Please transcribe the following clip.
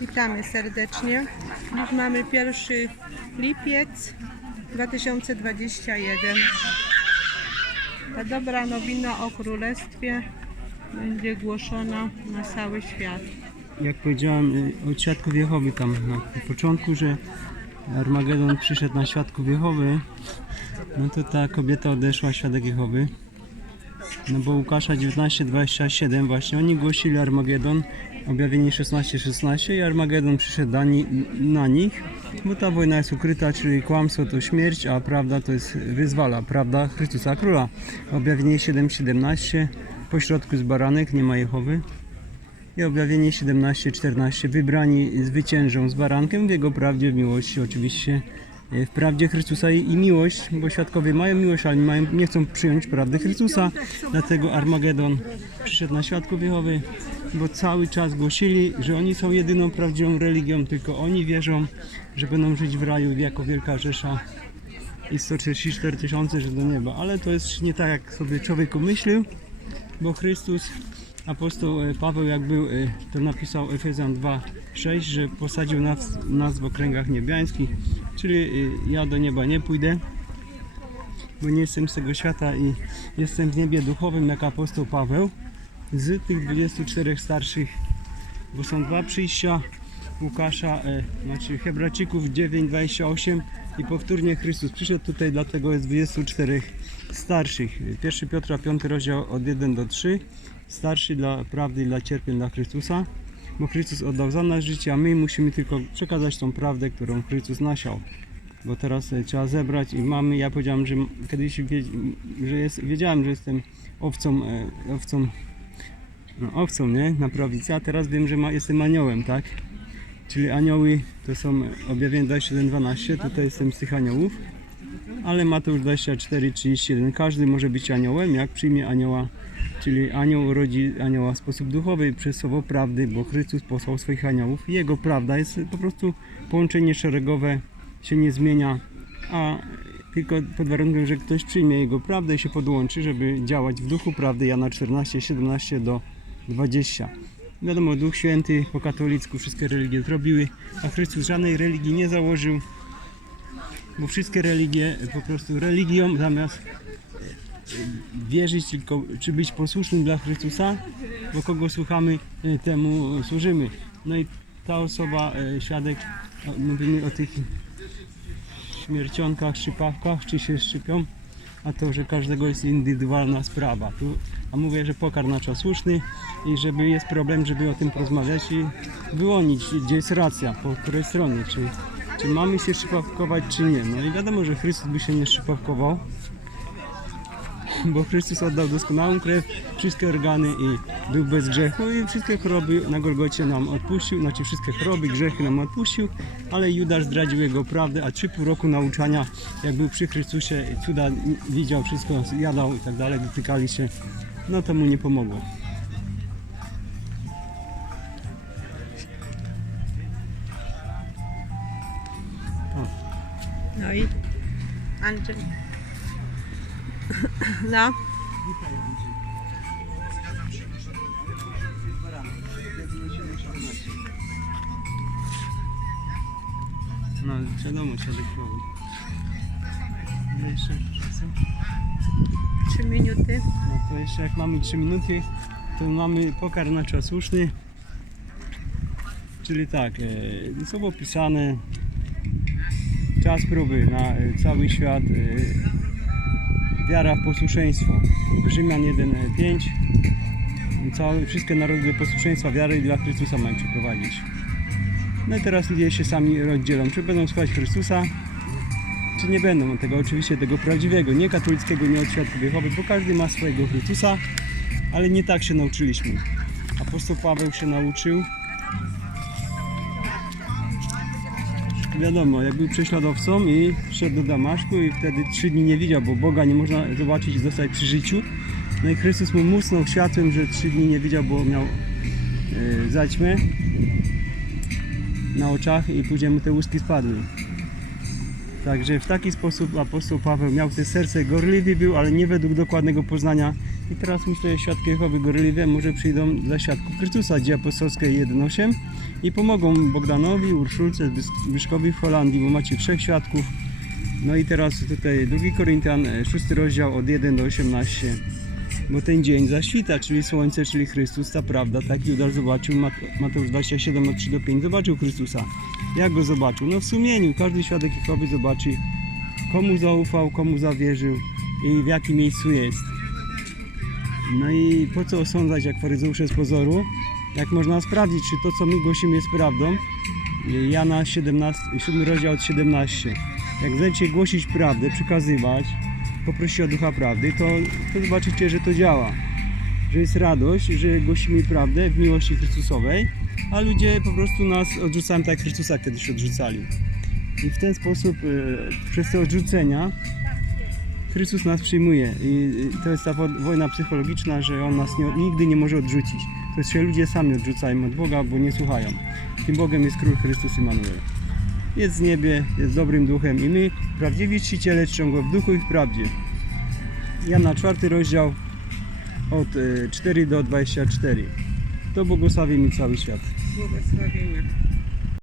Witamy serdecznie. Dziś mamy pierwszy lipiec 2021. Ta dobra nowina o królestwie będzie głoszona na cały świat. jak powiedziałem y, od świadków Jehowy tam na początku, że Armagedon przyszedł na świadków Jehowy, no to ta kobieta odeszła świadek Jehowy. No bo Łukasza 19:27 właśnie oni głosili Armagedon, objawienie 16:16 16, i Armagedon przyszedł na, ni- na nich, bo ta wojna jest ukryta, czyli kłamstwo to śmierć, a prawda to jest wyzwala, prawda Chrystusa Króla. Objawienie 7:17 pośrodku z baranek nie ma Jehowy. I objawienie 17-14 wybrani zwyciężą z barankiem w jego prawdzie, w miłości oczywiście. E, W prawdzie Chrystusa i, i miłość, bo świadkowie mają miłość, ale mają, nie chcą przyjąć prawdy Chrystusa. Dlatego Armagedon przyszedł na świadków Jehowy, bo cały czas głosili, że oni są jedyną prawdziwą religią, tylko oni wierzą, że będą żyć w raju jako wielka rzesza i 144 tysiące, że do nieba. Ale to jest nie tak, jak sobie człowiek myślił, bo Chrystus Apostoł e, Paweł jak był, e, to napisał Efezjan 2:6, że posadził nas, nas w okręgach niebiańskich, czyli e, ja do nieba nie pójdę, bo nie jestem z tego świata i jestem w niebie duchowym jak apostoł Paweł z tych 24 starszych, bo są dwa przyjścia Łukasza, znaczy Hebrajczyków 9:28 i powtórnie Chrystus przyszedł tutaj, dlatego jest 24 starszych. 1 Piotra 5 rozdział od 1 do 3 starszy dla prawdy i dla cierpień dla Chrystusa, bo Chrystus oddał za nas życie, a my musimy tylko przekazać tą prawdę, którą Chrystus nasiał. Bo teraz e, trzeba zebrać i mamy, ja powiedziałem, że kiedyś że jest, wiedziałem, że jestem owcą, e, owcą, no, owcą, nie, na prawicy, a teraz wiem, że ma, jestem aniołem, tak? Czyli anioły to są objawienie 21-12, tutaj jestem z tych aniołów, ale Mateusz 24-31, każdy może być aniołem, jak przyjmie anioła Czyli anioł rodzi anioła w sposób duchowy przez słowo prawdy, bo Chrystus posłał swoich aniołów. Jego prawda jest po prostu połączenie szeregowe, się nie zmienia, a tylko pod warunkiem, że ktoś przyjmie jego prawdę i się podłączy, żeby działać w duchu prawdy. Jana 14, 17 do 20. Wiadomo, Duch Święty po katolicku wszystkie religie zrobiły, a Chrystus żadnej religii nie założył, bo wszystkie religie po prostu religią zamiast wierzyć tylko, czy być posłusznym dla Chrystusa, bo kogo słuchamy, e, temu służymy. No i ta osoba, e, świadek, mówimy o tych śmiercionkach, szczypawkach, czy się szczypią, a to, że każdego jest indywidualna sprawa. Tu, a mówię, że pokarm na czas słuszny i żeby jest problem, żeby o tym porozmawiać i wyłonić, gdzie jest racja, po której stronie, czy, czy mamy się szczypawkować, czy nie. No i wiadomo, że Chrystus by się nie szczypawkował, bo Chrystus oddał doskonałą krew, wszystkie organy i był bez grzechu i wszystkie choroby na Golgocie nam odpuścił, znaczy wszystkie choroby, grzechy nam odpuścił, ale Judasz zdradził jego prawdę, a trzy pół roku nauczania, jak był przy Chrystusie, cuda widział, wszystko jadał i tak dalej, dotykali się, no to mu nie pomogło. No i Andrzej. No, No wiadomo, świadek słowy. Ile jeszcze czasu? trzy minuty. No to jeszcze jak mamy 3 minuty, to mamy pokarm na czas słuszny. Czyli tak, e, słowo opisane, czas próby na e, cały świat, e, wiara w posłuszeństwo. Rzymian 1.5 Całe, wszystkie narody do posłuszeństwa wiary dla Chrystusa mają przeprowadzić. No i teraz ludzie się sami rozdzielą, czy będą słuchać Chrystusa, czy nie będą tego oczywiście tego prawdziwego, nie katolickiego, nie od świadków bo każdy ma swojego Chrystusa, ale nie tak się nauczyliśmy. Apostoł Paweł się nauczył. Wiadomo, jak był prześladowcą i szedł do Damaszku i wtedy trzy dni nie widział, bo Boga nie można zobaczyć i zostać przy życiu. No i Chrystus mu musnął światłem, że trzy dni nie widział, bo miał yy, zaćmę na oczach i później mu te łuski spadły. Także w taki sposób apostoł Paweł miał te serce gorliwy był, ale nie według dokładnego poznania. I teraz myślę, że świadki Jehowy gorliwe może przyjdą dla świadków Chrystusa, dzieje apostolskie 1.8 i pomogą Bogdanowi, Urszulce, Zbysz- Zbyszkowi w Holandii, bo macie trzech świadków. No i teraz tutaj 2 Koryntian, e, 6 rozdział od 1 do 18. Bo ten dzień zaświta, czyli słońce, czyli Chrystus, ta prawda, tak Judasz zobaczył, Mat- Mateusz 27 od 3 do 5, zobaczył Chrystusa. Jak go zobaczył? No w sumieniu, każdy świadek Jehowy zobaczy, komu zaufał, komu zawierzył i w jakim miejscu jest. No i po co osądzać jak faryzeusze z pozoru, jak można sprawdzić, czy to co my głosimy jest prawdą. Jana 17, 7 rozdział od 17. Jak będziecie głosić prawdę, przekazywać, poprosić o ducha prawdy, to, to zobaczycie, że to działa. Że jest radość, że głosimy prawdę w miłości Chrystusowej, a ludzie po prostu nas odrzucają tak jak Chrystusa kiedyś odrzucali. I w ten sposób, e, przez te odrzucenia, Chrystus nas przyjmuje. I to jest ta wo- wojna psychologiczna, że On nas nie, nigdy nie może odrzucić. To jest, że ludzie sami odrzucają od Boga, bo nie słuchają. Tym Bogiem jest Król Chrystus Immanuel. Jest w niebie, jest dobrym duchem i my, prawdziwi czciciele, czczą Go w duchu i w prawdzie. Jana czwarty rozdział od e, 4 do 24. To błogosławi mi cały świat. Błogosławienia.